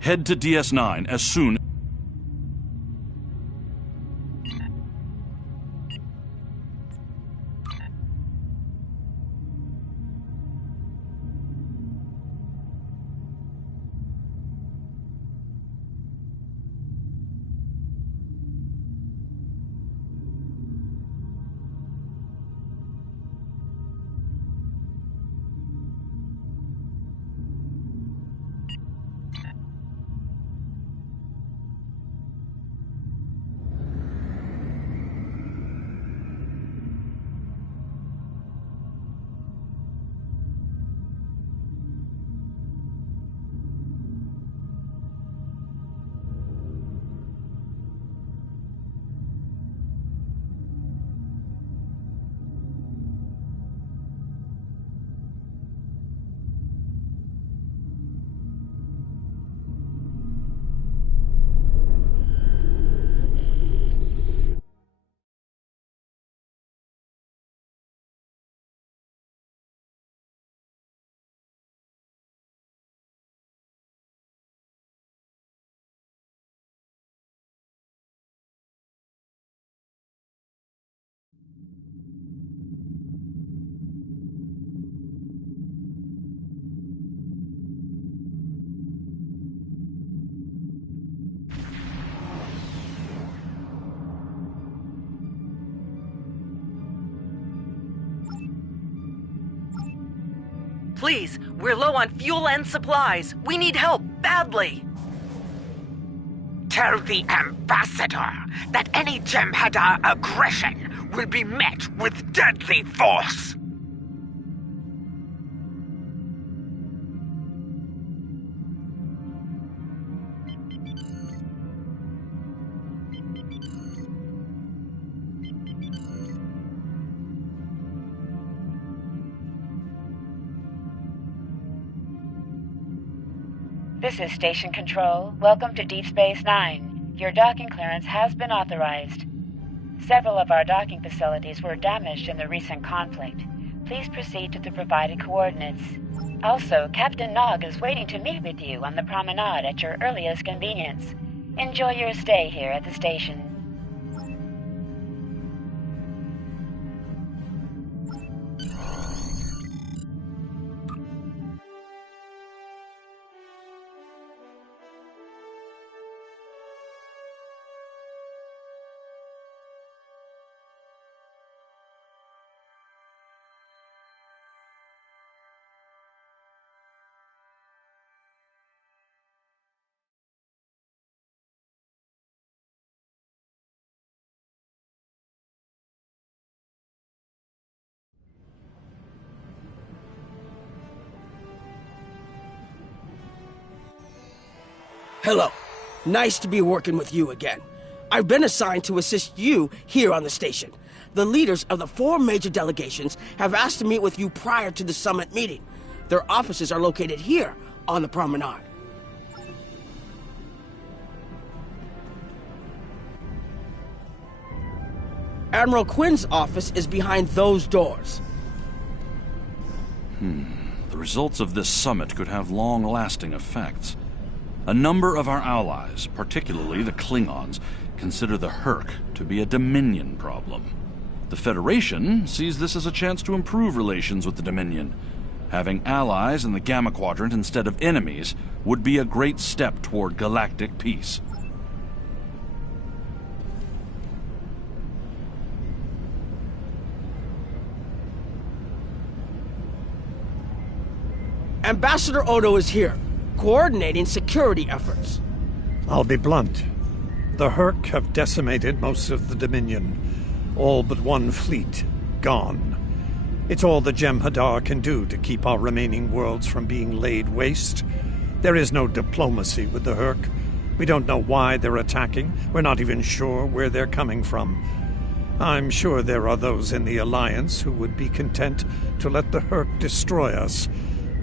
Head to DS9 as soon. Please, we're low on fuel and supplies. We need help, badly. Tell the ambassador that any Jem'Hadar aggression will be met with deadly force. This is Station Control. Welcome to Deep Space Nine. Your docking clearance has been authorized. Several of our docking facilities were damaged in the recent conflict. Please proceed to the provided coordinates. Also, Captain Nog is waiting to meet with you on the promenade at your earliest convenience. Enjoy your stay here at the station. Hello. Nice to be working with you again. I've been assigned to assist you here on the station. The leaders of the 4 major delegations have asked to meet with you prior to the summit meeting. Their offices are located here on the promenade. Admiral Quinn's office is behind those doors. The results of this summit could have long-lasting effects. A number of our allies, particularly the Klingons, consider the Hur'q to be a Dominion problem. The Federation sees this as a chance to improve relations with the Dominion. Having allies in the Gamma Quadrant instead of enemies would be a great step toward galactic peace. Ambassador Odo is here, coordinating security efforts. I'll be blunt. The Hur'q have decimated most of the Dominion. All but one fleet, gone. It's all the Jem'Hadar can do to keep our remaining worlds from being laid waste. There is no diplomacy with the Hur'q. We don't know why they're attacking. We're not even sure where they're coming from. I'm sure there are those in the Alliance who would be content to let the Hur'q destroy us.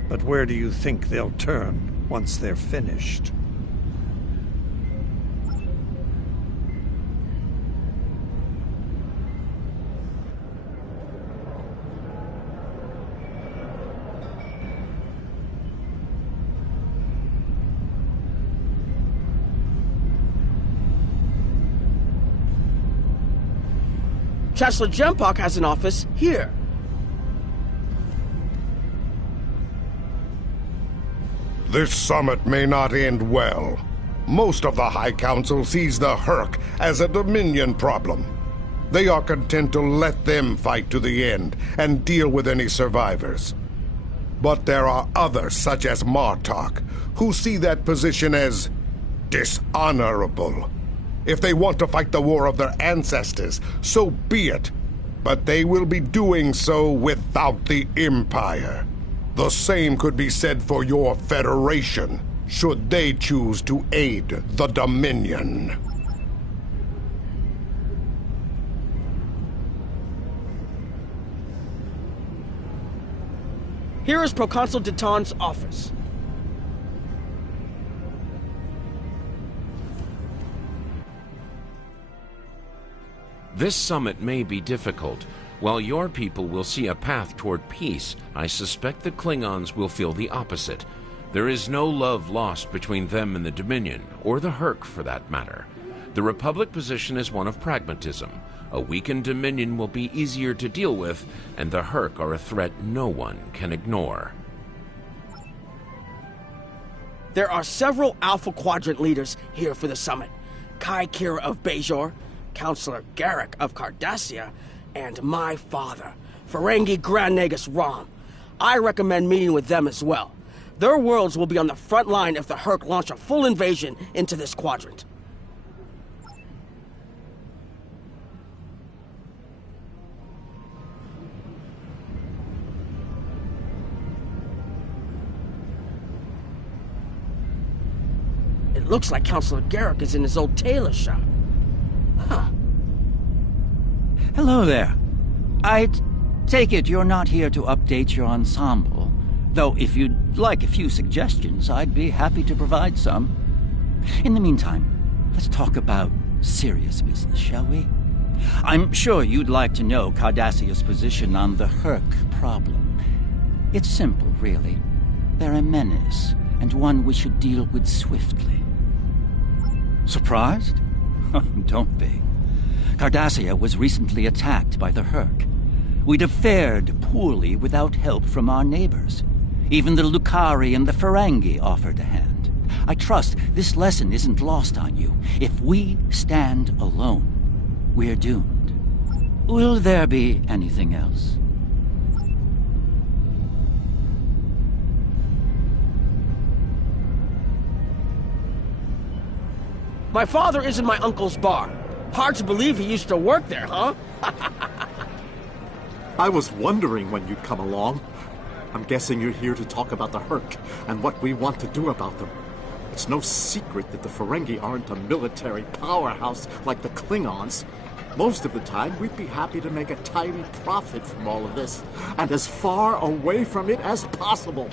But where do you think they'll turn once they're finished? Chancellor Jempok has an office here. This summit may not end well. Most of the High Council sees the Hur'q as a Dominion problem. They are content to let them fight to the end and deal with any survivors. But there are others, such as Martok, who see that position as dishonorable. If they want to fight the war of their ancestors, so be it. But they will be doing so without the Empire. The same could be said for your Federation, should they choose to aid the Dominion. Here is Proconsul Deton's office. This summit may be difficult. While your people will see a path toward peace, I suspect the Klingons will feel the opposite. There is no love lost between them and the Dominion, or the Hur'q for that matter. The Republic position is one of pragmatism. A weakened Dominion will be easier to deal with, and the Hur'q are a threat no one can ignore. There are several Alpha Quadrant leaders here for the summit. Kai Kira of Bajor, Counselor Garrick of Cardassia, and my father, Ferengi Grand Nagus Rom. I recommend meeting with them as well. Their worlds will be on the front line if the Hur'q launch a full invasion into this quadrant. It looks like Counselor Garrick is in his old tailor shop. Huh. Hello there. I take it you're not here to update your ensemble. Though if you'd like a few suggestions, I'd be happy to provide some. In the meantime, let's talk about serious business, shall we? I'm sure you'd like to know Cardassia's position on the Hur'q problem. It's simple, really. They're a menace, and one we should deal with swiftly. Surprised? Don't be. Cardassia was recently attacked by the Hur'q. We'd have fared poorly without help from our neighbors. Even the Lukari and the Ferengi offered a hand. I trust this lesson isn't lost on you. If we stand alone, we're doomed. Will there be anything else? My father is in my uncle's bar. Hard to believe he used to work there, huh? I was wondering when you'd come along. I'm guessing you're here to talk about the Hur'q and what we want to do about them. It's no secret that the Ferengi aren't a military powerhouse like the Klingons. Most of the time, we'd be happy to make a tidy profit from all of this, and as far away from it as possible.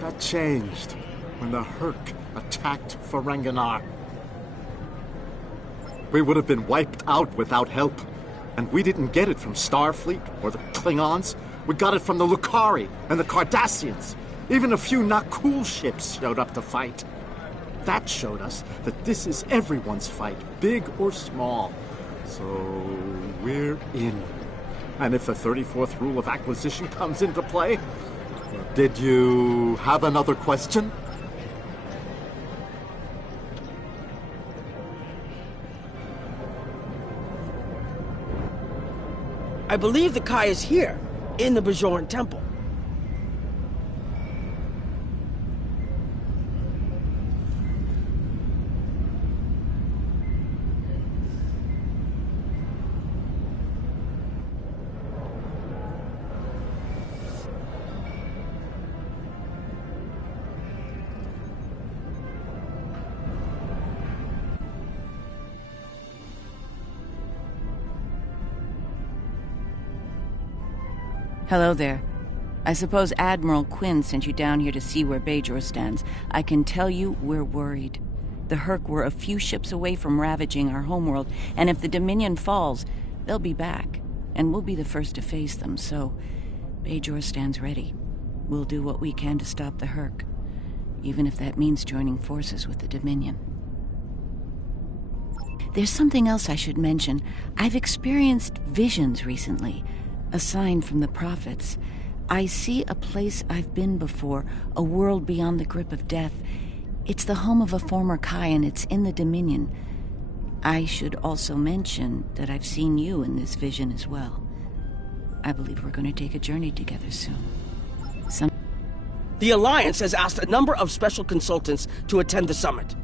That changed when the Hur'q attacked Ferenginar. We would have been wiped out without help. And we didn't get it from Starfleet or the Klingons. We got it from the Lukari and the Cardassians. Even a few not cool ships showed up to fight. That showed us that this is everyone's fight, big or small. So we're in. And if the 34th rule of acquisition comes into play... Did you have another question? I believe the Kai is here, in the Bajoran Temple. Hello there. I suppose Admiral Quinn sent you down here to see where Bajor stands. I can tell you we're worried. The Hur'q were a few ships away from ravaging our homeworld, and if the Dominion falls, they'll be back, and we'll be the first to face them, so Bajor stands ready. We'll do what we can to stop the Hur'q, even if that means joining forces with the Dominion. There's something else I should mention. I've experienced visions recently, a sign from the prophets. I see a place I've been before, a world beyond the grip of death. It's the home of a former Kai, and it's in the Dominion. I should also mention that I've seen you in this vision as well. I believe we're going to take a journey together soon. The Alliance has asked a number of special consultants to attend the summit.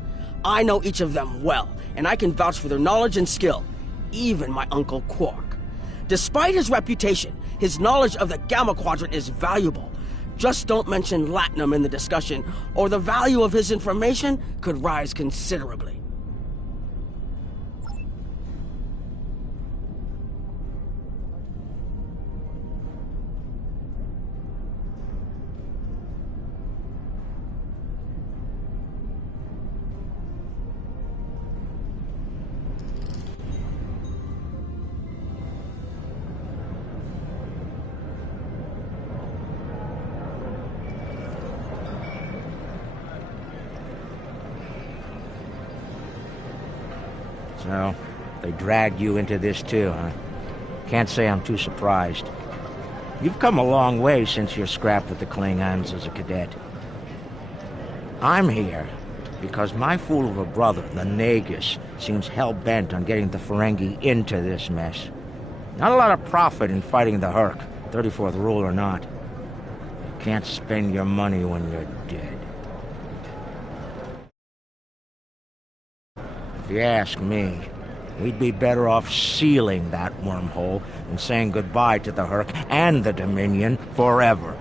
I know each of them well, and I can vouch for their knowledge and skill, even my Uncle Quark. Despite his reputation, his knowledge of the Gamma Quadrant is valuable. Just don't mention Latinum in the discussion, or the value of his information could rise considerably. So, they dragged you into this too, huh? Can't say I'm too surprised. You've come a long way since your scrap with the Klingons as a cadet. I'm here because my fool of a brother, the Nagus, seems hell-bent on getting the Ferengi into this mess. Not a lot of profit in fighting the Hur'q, 34th rule or not. You can't spend your money when you're dead. If you ask me, we'd be better off sealing that wormhole and saying goodbye to the Hur'q and the Dominion forever.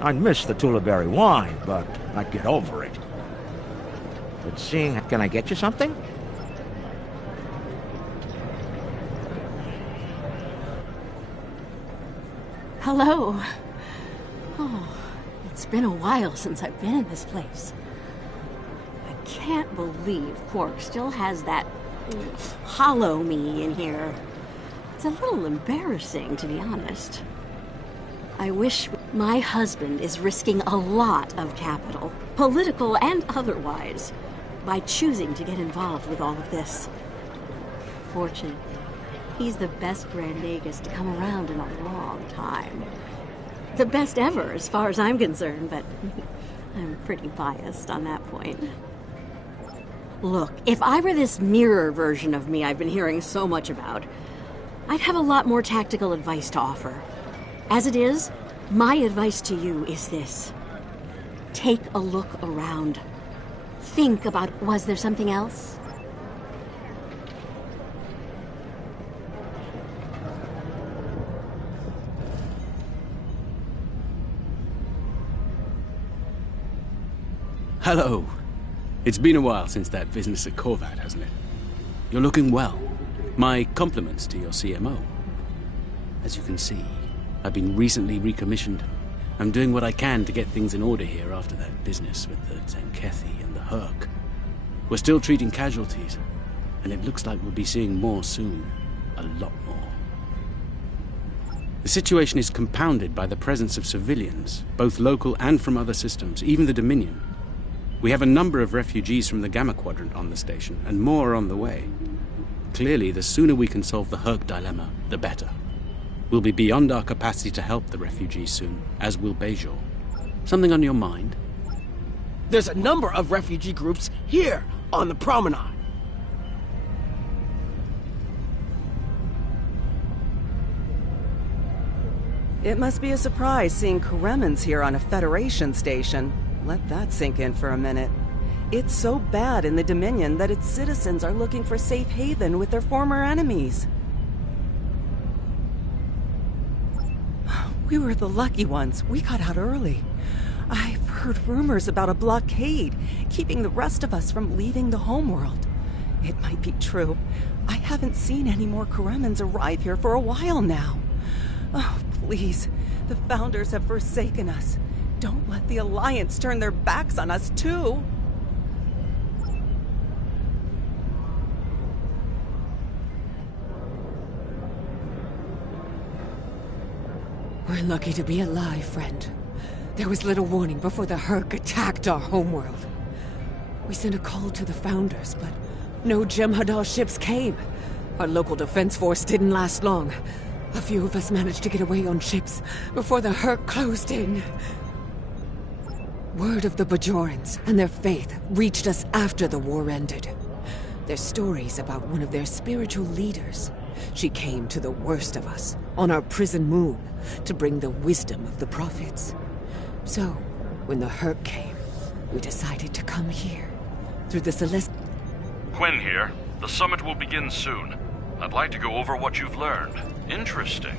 I'd miss the Tulaberry wine, but I'd get over it. But seeing, can I get you something? Hello. Oh, it's been a while since I've been in this place. I can't believe Quark still has that hollow me in here. It's a little embarrassing, to be honest. I wish my husband is risking a lot of capital, political and otherwise, by choosing to get involved with all of this. Fortunately, he's the best Grand Nagus to come around in a long time. The best ever, as far as I'm concerned, but I'm pretty biased on that point. Look, if I were this mirror version of me I've been hearing so much about, I'd have a lot more tactical advice to offer. As it is, my advice to you is this. Take a look around. Think about, was there something else? Hello. It's been a while since that business at Korvat, hasn't it? You're looking well. My compliments to your CMO. As you can see, I've been recently recommissioned. I'm doing what I can to get things in order here after that business with the Zenkethi and the Hur'q. We're still treating casualties, and it looks like we'll be seeing more soon. A lot more. The situation is compounded by the presence of civilians, both local and from other systems, even the Dominion. We have a number of refugees from the Gamma Quadrant on the station, and more are on the way. Clearly, the sooner we can solve the Hur'q dilemma, the better. We'll be beyond our capacity to help the refugees soon, as will Bajor. Something on your mind? There's a number of refugee groups here on the promenade. It must be a surprise seeing Karemans here on a Federation station. Let that sink in for a minute. It's so bad in the Dominion that its citizens are looking for safe haven with their former enemies. We were the lucky ones. We got out early. I've heard rumors about a blockade, keeping the rest of us from leaving the homeworld. It might be true. I haven't seen any more Karemans arrive here for a while now. Oh, please. The Founders have forsaken us. Don't let the Alliance turn their backs on us, too. We're lucky to be alive, friend. There was little warning before the Hur'q attacked our homeworld. We sent a call to the Founders, but No Jem'Hadar ships came. Our local defense force didn't last long. A few of us managed to get away on ships before the Hur'q closed in. Word of the Bajorans and their faith reached us after the war ended. There's stories about one of their spiritual leaders. She came to the worst of us, on our prison moon, to bring the wisdom of the prophets. So, when the Hur'q came, we decided to come here, through the Celestial... Quinn here. The summit will begin soon. I'd like to go over what you've learned. Interesting.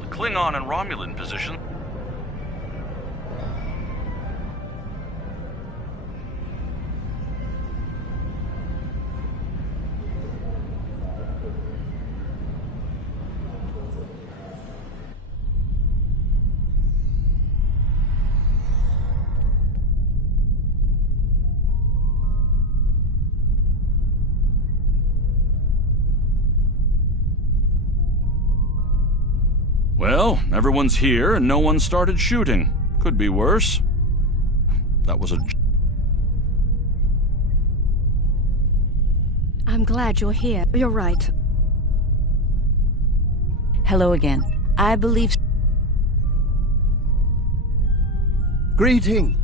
The Klingon and Romulan position... Well, everyone's here and no one started shooting. Could be worse. That was a... I'm glad you're here. You're right. Hello again. I believe... Greeting.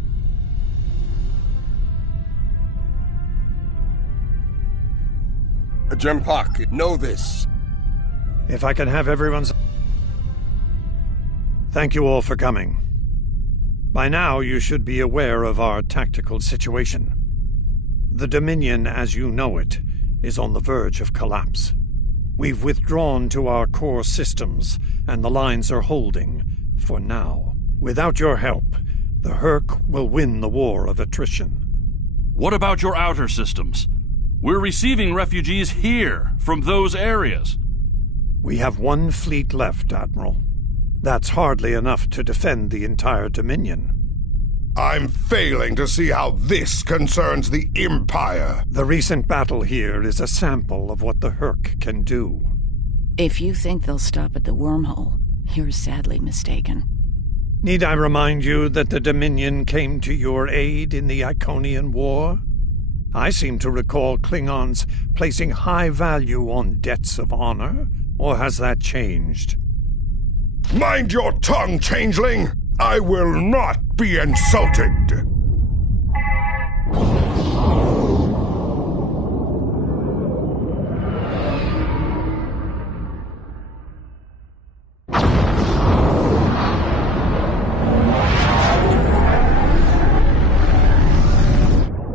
Jem'Hadar, know this. If I can have everyone's... Thank you all for coming. By now, you should be aware of our tactical situation. The Dominion, as you know it, is on the verge of collapse. We've withdrawn to our core systems, and the lines are holding, for now. Without your help, the Hur'q will win the war of attrition. What about your outer systems? We're receiving refugees here, from those areas. We have one fleet left, Admiral. That's hardly enough to defend the entire Dominion. I'm failing to see how this concerns the Empire. The recent battle here is a sample of what the Hur'q can do. If you think they'll stop at the wormhole, you're sadly mistaken. Need I remind you that the Dominion came to your aid in the Iconian War? I seem to recall Klingons placing high value on debts of honor, or has that changed? Mind your tongue, changeling! I will not be insulted!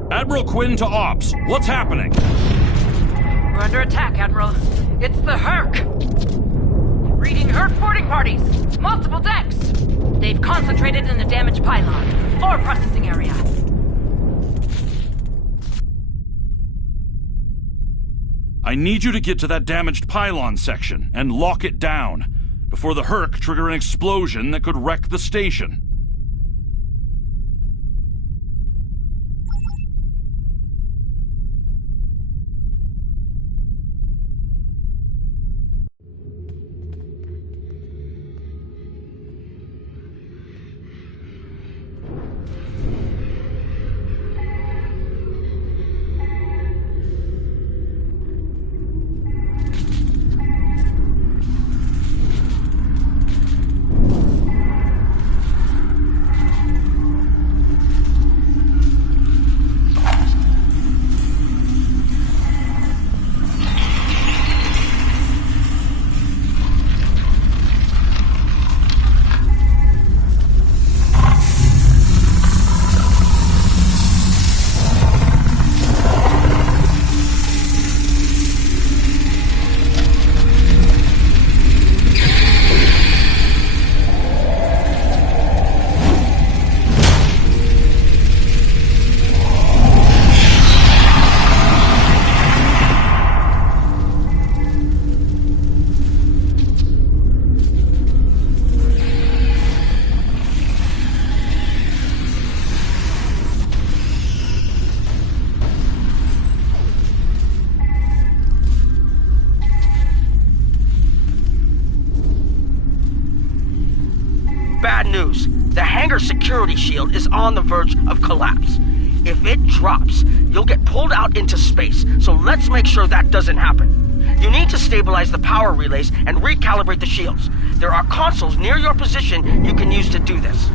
Admiral Quinn to Ops. What's happening? We're under attack, Admiral. It's the Hur'q! Reading Hur'q boarding parties! Multiple decks! They've concentrated in the damaged pylon. Ore processing area. I need you to get to that damaged pylon section and lock it down before the Hur'q trigger an explosion that could wreck the station. Bad news. The hangar security shield is on the verge of collapse. If it drops, you'll get pulled out into space, so let's make sure that doesn't happen. You need to stabilize the power relays and recalibrate the shields. There are consoles near your position you can use to do this.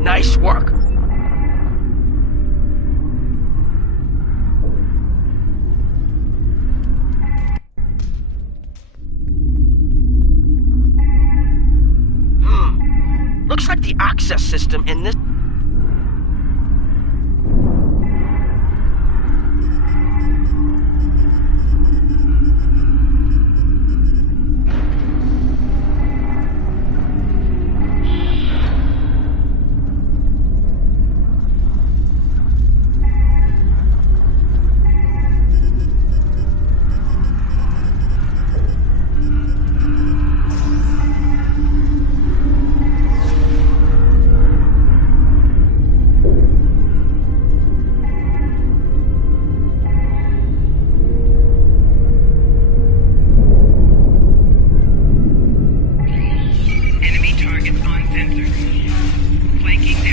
Nice work. Looks like the access system in this... Enemy targets on sensor. Flanking